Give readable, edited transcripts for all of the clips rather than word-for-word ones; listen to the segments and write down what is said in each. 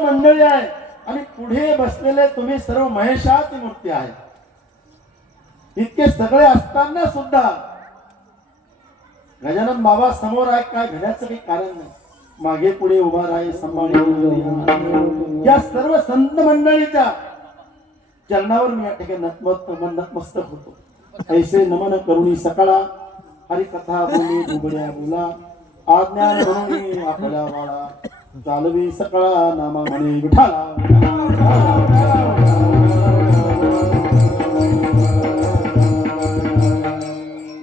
मंडळी आहे आणि पुढे बसलेले तुम्ही सर्व महेशाची मूर्ती आहे. इतके सगळे असताना सुद्धा गजानन बाबा समोर आहे, काय घेण्याचं काही कारण नाही. मागे पुढे उभा राही सांभाळी या सर्व संत मंडळीच्या चरणावर मी या ठिकाणी नतमस्तक होतो. ऐसे नमन करुणी सकाळा हरिकथा बोली दुबड्या बोला आज्ञा म्हणून आपल्या वाडा चालवी सकाळा नामा म्हणे विठाला.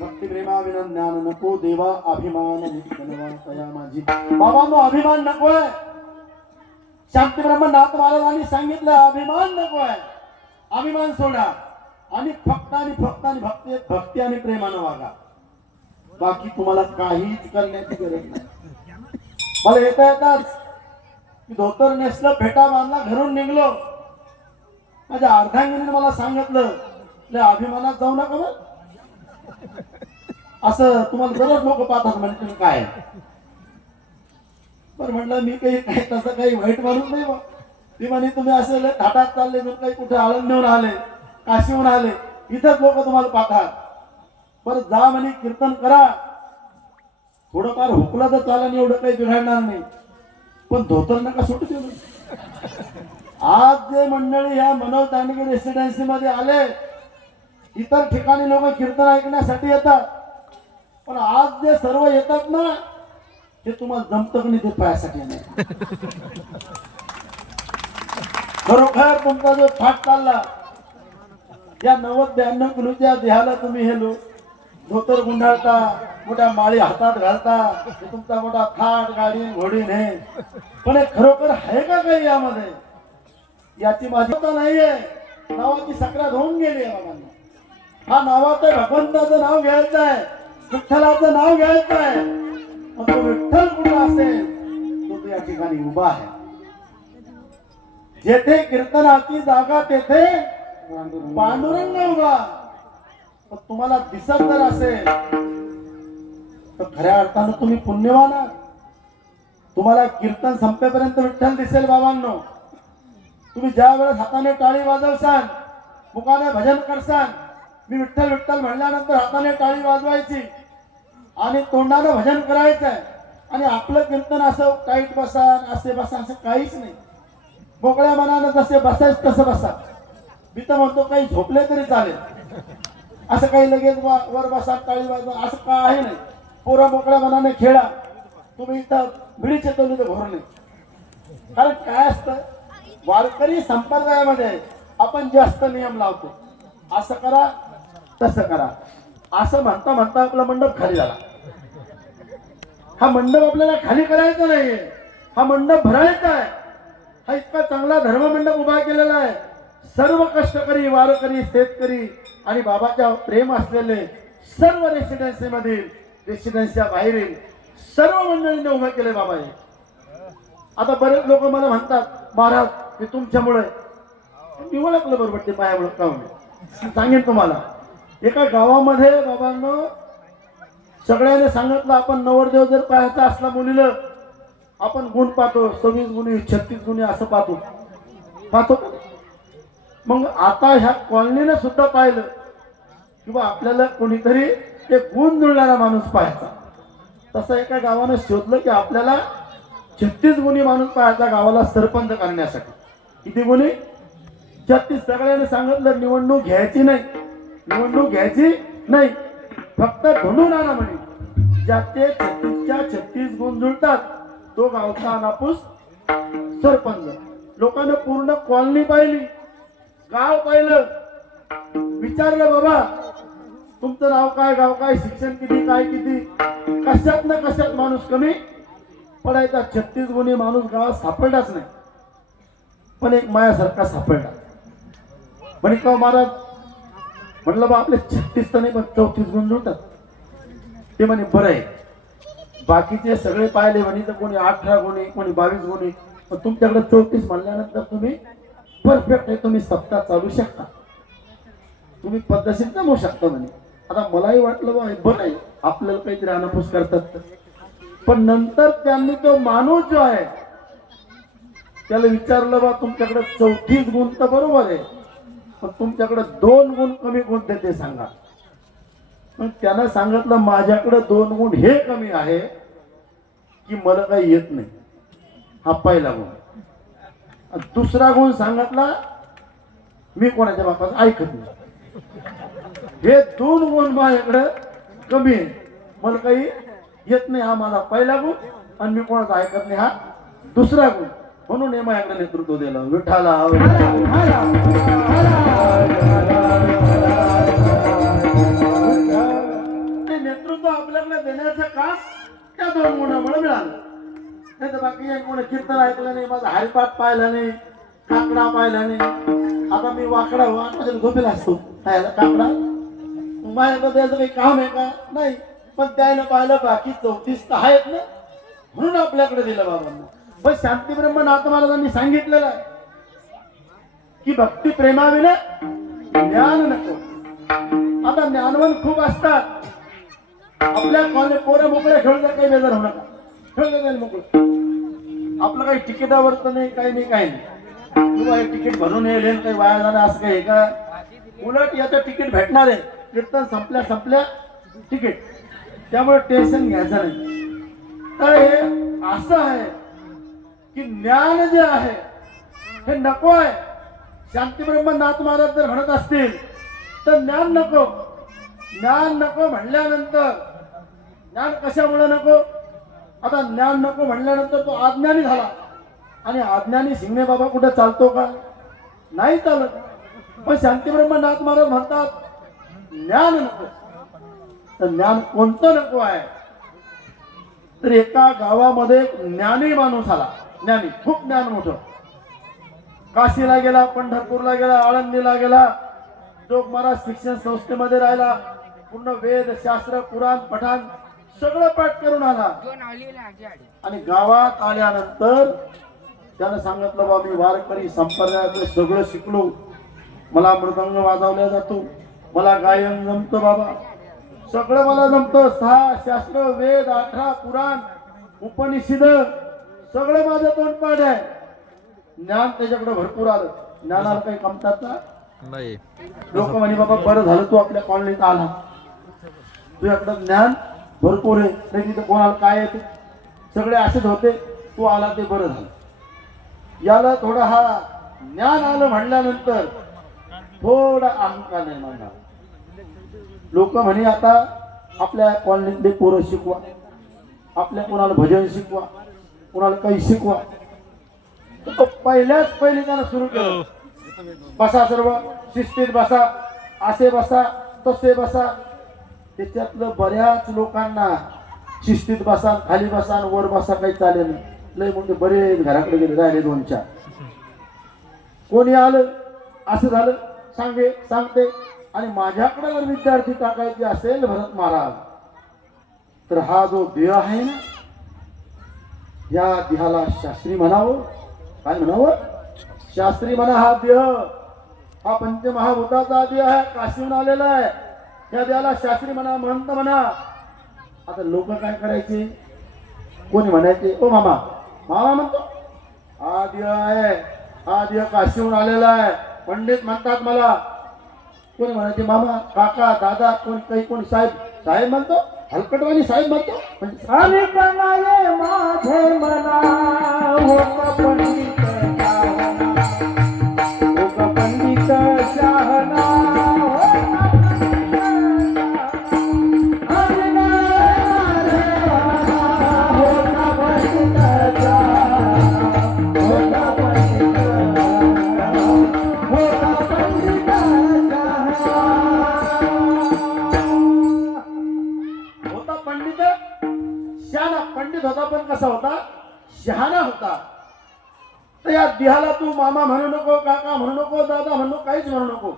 भक्ती प्रेमा विनंद्यान नको देवा अभिमान तया माझी. बाबांनो अभिमान नकोय. शांती ब्रह्मनाथ महाराजांनी सांगितलं अभिमान नकोय. अभिमान सोडा आणि फक्त भक्ती आणि प्रेमानं वागा. बाकी तुम्हाला काहीच करण्याची गरज नाही. मला येताच मी धोतर नेसलं फेटा बांधला घरून निघलो. माझ्या अर्धांगिनीने मला सांगितलं अभिमानात जाऊ नका बरं. असं तुम्हाला बरेच लोक पाहतात म्हणजे तुम्ही काय बरं म्हटलं मी काही तसं काही वाईट माणूस नाही बा. ती म्हणे तुम्ही असं थाटात चालले तुम्ही काही कुठे आळंदीहून आले काशीहून आले इथंच लोक तुम्हाला पाहतात. बरं जा म्हणे कीर्तन करा. थोडंफार हुकला तर चालेल एवढं काही बिघडणार नाही पण धोतर नका सुटू देऊ. आज जे मंडळी ह्या मनोज दांडगे रेसिडेन्सी मध्ये आले इतर ठिकाणी लोक कीर्तन ऐकण्यासाठी येतात पण आज जे सर्व येतात ना ते तुम्हाला जमतं की नाही ते पायासाठी नाही. खरोखर तुमचा जो थाट चालला या 90-92 किलोच्या देहाला तुम्ही हे लोक धोतर गुंडाळता मोठ्या माळी हातात घालता तुमचा मोठा थाट गाडी घोडी ने पण हे खरोखर आहे का काही यामध्ये याची माझी नाहीये. नावाची सक्रात होऊन गेली आहे बाबांना. हा नावाचं भगवंताचं नाव घ्यायचं आहे विठ्ठलाचं नाव घ्यायचं आहे. मग तो विठ्ठल कुठं असेल तो या ठिकाणी उभा आहे. जेथे कीर्तनाची जागा तेथे पांडुरंग उभा. पण तुम्हाला दिसत जर असेल तर खऱ्या अर्थानं तुम्ही पुण्यवान आहात. तुम्हाला कीर्तन संपेपर्यंत विठ्ठल दिसेल बाबांनो. तुम्ही ज्या वेळेस हाताने टाळी वाजवसाल मुखाने भजन करसाल मी विठ्ठल विठ्ठल म्हणल्यानंतर हाताने टाळी वाजवायची आणि तोंडाने भजन करायचंय आणि आपलं कीर्तन असं टाईट बसा असे बसा असं काहीच नाही. मोकळ्या मनानं जसे बसायचं तसं बसा. मी तर म्हणतो काही झोपले तरी चालेल. असं काही लगेच वर बसा टाळी वाजवा असं काही नाही. पोरं मोकळ्या मनाने खेळा. तुम्ही इथं भिडीचे तोली तर भरू नये. कारण काय असतं वारकरी संप्रदायामध्ये आपण जास्त नियम लावतो. असं करा तसं करा असं म्हणता म्हणता आपला मंडप खाली झाला. हा मंडप आपल्याला खाली करायचा नाहीये. हा मंडप भरायचा आहे. हा इतका चांगला धर्ममंडप उभा केलेला आहे. सर्व कष्टकरी वारकरी शेतकरी आणि बाबाच्या प्रेम असलेले सर्व रेसिडेन्सी मधील रेसिडेन्सीच्या बाहेरील सर्व मंडळींनी उभे केले बाबा. आता बरेच लोक मला म्हणतात महाराज ते तुमच्यामुळे मी ओळखलं बरोबर ते पायामुळे का सांगेन तुम्हाला. एका गावामध्ये बाबांनो सगळ्यांनी सांगितलं आपण नवरदेव जर पाहायचा असला मुलीला आपण गुण पाहतो 26 गुणी 36 गुणी असं पाहतो. मग आता ह्या कॉलनीने सुद्धा पाहिलं किंवा आपल्याला कोणीतरी एक गुण जुळणारा माणूस पाहायचा. तसं एका गावानं शोधलं की आपल्याला 36 गुणी माणूस पाहायचा गावाला सरपंच करण्यासाठी. किती गुणी 36. सगळ्यांनी सांगितलं निवडणूक घ्यायची नाही फक्त ढूंढून आणा म्हणे. ज्याचे 36च्या 36 गुण जुळतात तो गावचा अनापूस सरपंच. लोकांनी पूर्ण कॉलनी पाहिली गाव पाहिलं विचारलं बाबा तुमचं नाव काय गाव काय शिक्षण किती काय किती कशात ना कशात माणूस कमी पडायचा. 36 गुणी माणूस गावात सापडलाच नाही पण एक मायासारखा सापडला. म्हणे का महाराज म्हटलं बा आपले 36 तर नाही पण 34 गुण जुळतात. ते म्हणे बरं आहे. बाकीचे सगळे पाहिले म्हणे तर कोणी 18 गुणी कोणी 22 गुणी पण तुमच्याकडे 34 म्हणल्यानंतर तुम्ही परफेक्ट आहे. तुम्ही सप्ताह चालू शकता तुम्ही पद्धतशीर जमू शकता म्हणे. आता मलाही वाटलं बा बरं आहे आपल्याला काहीतरी अनापूस करतात. पण नंतर त्यांनी तो माणूस जो आहे त्याला विचारलं बा तुमच्याकडे 34 गुण तर बरोबर आहे, पण तुमच्याकडे 2 गुण कमी कोणते ते सांगा. मग त्यानं सांगितलं माझ्याकडे 2 गुण हे कमी आहे की मला काही येत नाही, हा पहिला गुण. आणि दुसरा गुण सांगितला मी कोणाच्या बापाचं ऐकत नाही. हे 2 गुण माझ्याकडे कमी आहे, मला काही येत नाही, हा माझा पहिला गुण. आणि मी कोणाचं ऐकत नाही, हा दुसरा गुण. म्हणून हे माझ्याकडे नेतृत्व दिलं. विठाला ते नेतृत्व आपल्याकडे देण्याचं काम त्या 2 गुणामुळे मिळालं. नाही तर बाकी कोणी कीर्तन ऐकलं नाही, माझा हरिपाठ पाहिला नाही, काकडा पाहिला नाही. आता मी वाकडा माझ्या झोपेला असतो काकडा, माझ्याकडे त्याचं काही काम आहे का नाही, पण त्यानं पाहिलं बाकी 34 तर आहेत ना, म्हणून आपल्याकडे दिलं बाबांना. पण शांती ब्रह्मनाथ महाराजांनी सांगितलेलं आहे की भक्ती प्रेमाविना ज्ञान नको. आता ज्ञानवान खूप असतात. आपल्या कॉलेज पोरं मोकळ्या खेळून काही बेजार होऊ नका, खेळलं जाईल मोकळं. आपलं काही तिकिटावर तर नाही, काही नाही, काही नाही. किंवा हे तिकीट भरून येईल काही वाया जाणं असं काही का. उलट याचं तिकीट भेटणार आहे, कीर्तन संपल्या तिकीट. त्यामुळे टेन्शन घ्यायचं नाही. तर हे असं आहे की ज्ञान जे आहे हे नको आहे. शांती ब्रह्मनाथ महाराज जर म्हणत असतील तर ज्ञान नको. ज्ञान नको म्हणल्यानंतर ज्ञान कशामुळे नको. आता ज्ञान नको म्हणल्यानंतर तो अज्ञानी झाला. आणि अज्ञानी सिंगणे बाबा कुठे चालतो का, नाही चालत. पण शांती ब्रह्मनाथ महाराज म्हणतात ज्ञान नको. तर ज्ञान कोणतं नको आहे. तर एका गावामध्ये ज्ञानी माणूस आला. ज्ञानी, खूप ज्ञान मोठं. काशीला गेला, पंढरपूरला गेला, आळंदीला गेला, जोग महाराज शिक्षण संस्थेमध्ये राहिला. पूर्ण वेद शास्त्र पुराण पठाण सगळं पाठ करून आला. आणि गावात आल्यानंतर त्यानं सांगितलं बा मी वारकरी संप्रदायाचं सगळं शिकलो, मला मृदंग वाजवला जातो, मला गायन जमतं बाबा, सगळं मला जमतं. 6 शास्त्र वेद 18 पुराण उपनिषद सगळं माझं तोंडपाठ आहे. ज्ञान त्याच्याकडे भरपूर आलं. ज्ञानाला काही कमतात नाही. लोक म्हणे बाबा बरं झालं तू आपल्या कॉलनीत आला, तुझ्याकडे ज्ञान भरपूर आहे. नाही तिथं कोणाला काय येते, सगळे असेच होते, तू आला ते बरं झालं. याला थोडा हा ज्ञान आलं म्हणल्यानंतर थोडा अहंकार निर्माण झाला. लोक म्हणे आता आपल्या कॉलनीतले पोरं शिकवा, आपल्या कोणाला भजन शिकवा, कोणाला काही शिकवा. तो पहिल्याच पहिली त्यानं सुरू केलं, बसा सर्व शिस्तीत बसा, असे बसा तसे बसा. त्याच्यातलं बऱ्याच लोकांना शिस्तीत बसा, खाली बसा, वर बसा काही चालेल नाही. लय म्हणजे बरेच घराकडे गेले, राहिले 2-4. कोणी आलं असं झालं सांगते. आणि माझ्याकडे जर विद्यार्थी टाकायचे असेल भरत महाराज, तर हा जो देह आहे ना, या देहाला शास्त्री म्हणावं. काय म्हणावं? शास्त्री म्हणा. हा देह हा पंचमहाभूताचा देह आहे, काशीहून आलेला आहे. या देहाला शास्त्री म्हणा, महंत म्हणा. आता लोक काय करायचे, कोणी म्हणायचे ओ मामा, मामा म्हणतो हा देह आहे, हा देह काशीहून आलेला आहे, पंडित म्हणतात मला. कोणी म्हणायचे मामा, काका, दादा, कोणी साहेब. साहेब म्हणतो, हलकटवाणी साहेब म्हणतो. माझे मना होत पंडित शहाणा. पंडित होता, पण कसा होता, शहाणा होता. तर या देहाला तू मामा म्हणू नको, काका म्हणू नको, दादा म्हणू नको, काहीच म्हणू नको.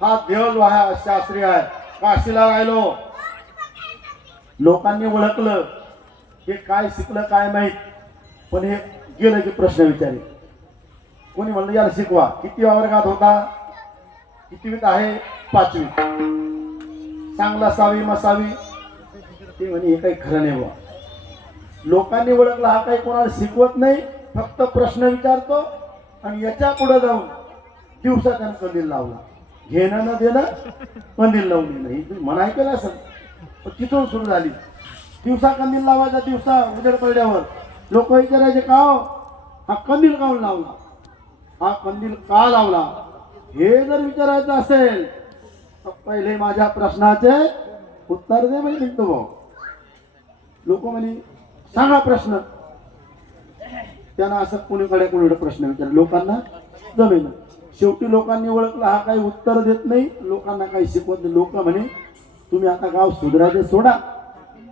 हा देह जो आहे शास्त्री आहे. काशीला राहिलो, लोकांनी ओळखलं, हे काय शिकलं काय माहित. पण हे गेलं की प्रश्न विचारले. कोणी म्हणलं याला शिकवा. किती वर्गात होता, कितवीत आहे, 5वी. चांगला 6वी मसावी. ते म्हणे हे काही खरं नाही बुवा. लोकांनी ओळखलं हा काही कोणाला शिकवत नाही, फक्त प्रश्न विचारतो आणि याच्या पुढे जाऊन दिवसा त्यानं कंदील लावला. घेणं न देणं कंदील लावून देणं ही तुम्ही म्हण ऐकलं असेल. पण तिथून सुरू झाली. दिवसा कंदील लावायचा, दिवसा उजेड पडल्यावर लोक विचारायचे का हो, हा कंदील काऊन लावला, हा कंदील का लावला, हे जर विचारायचं असेल तर पहिले माझ्या प्रश्नाचे उत्तर दे म्हणजे म्हणतो भाऊ. लोक म्हणे सांगा प्रश्न. त्यांना असं कुणीकडे कुणीकडे प्रश्न विचार, लोकांना जमेल. शेवटी लोकांनी ओळखलं हा काही उत्तर देत नाही, लोकांना काही शिकवत नाही. लोक म्हणे तुम्ही आता गाव सुधारायचे सोडा,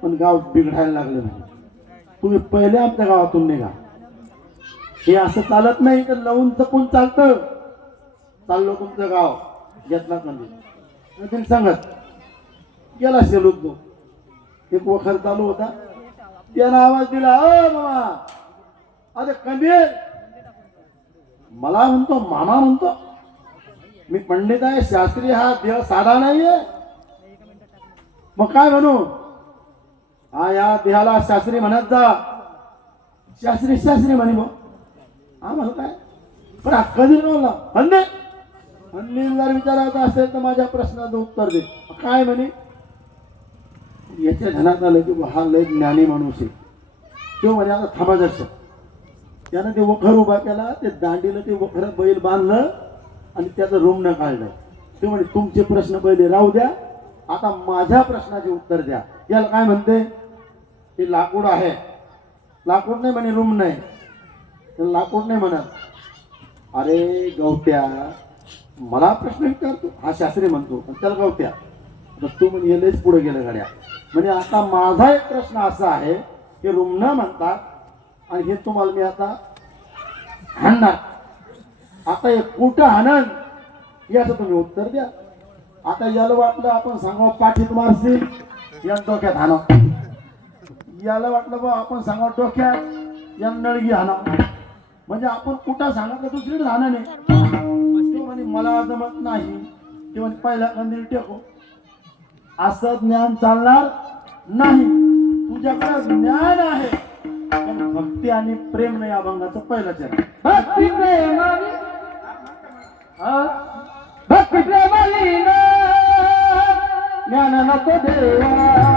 पण गाव बिघडायला लागलं नाही. तुम्ही पहिले आमच्या गावातून निघा. हे असं चालत नाही तर लावून चपून चालतं. चाललो तुमचं गाव, घेतला कंदील सांगत गेला शेलूत तो. एक वखर चालू होता, त्यानं आवाज दिला, अ मामा अरे कंदील. मला म्हणतो मामा म्हणतो, मी पंडित आहे, शास्त्री, हा देव साधा नाहीये. मग काय म्हणू, हा या देहाला शास्त्री म्हणत जा. शास्त्री शास्त्री म्हणे मग हा म्हणू काय, पण कंदील म्हणला कंदील. कंदील जर विचारायचं असेल तर माझ्या प्रश्नाचं उत्तर दे. काय म्हणे, याच्या ध्यानात आलं की हा लय ज्ञानी माणूस आहे. तो म्हणे आता थांबा जरशा. त्यानं ते वखर उभा केला, ते दांडीनं ते वखर बैल बांधलं आणि त्याचं रुमणं काढलं. ते म्हणे तुमचे प्रश्न पहिले राहू द्या, आता माझ्या प्रश्नाचे उत्तर द्या. याला काय म्हणते, ते लाकूड आहे. लाकूड नाही म्हणे, रूम नाही, लाकूड नाही म्हणत. अरे गवत्या, मला प्रश्न विचारतो, हा शास्त्री म्हणतो, आणि त्याला गवत्या. तर तू म्हणजे येलेच पुढे गेलं गाड्या. म्हणजे आता माझा एक प्रश्न असा आहे की रुमण म्हणतात, आणि हे तुम्हाला मी आता हाणणार. आता हे कुठं हाणन याचं तुम्ही उत्तर द्या. आता याला वाटलं आपण सांगावं पाठीत मारशील, या डोक्यात हाणा. याला वाटलं बा आपण सांगावं डोक्यात, या नळगी हाणा. म्हणजे आपण कुठं सांगितलं दुसरीकडे हाणं नाही. तो म्हणे मला जमत नाही, ते म्हणजे पहिला कंदील टेको. असं ज्ञान चालणार नाही. तुझ्याकडे ज्ञान आहे पण भक्ती आणि प्रेम नाही. अभंगाचं पहिलं चरण. भक्ती प्रेमाने भक्ती प्रेमाने ज्ञान नको देवा.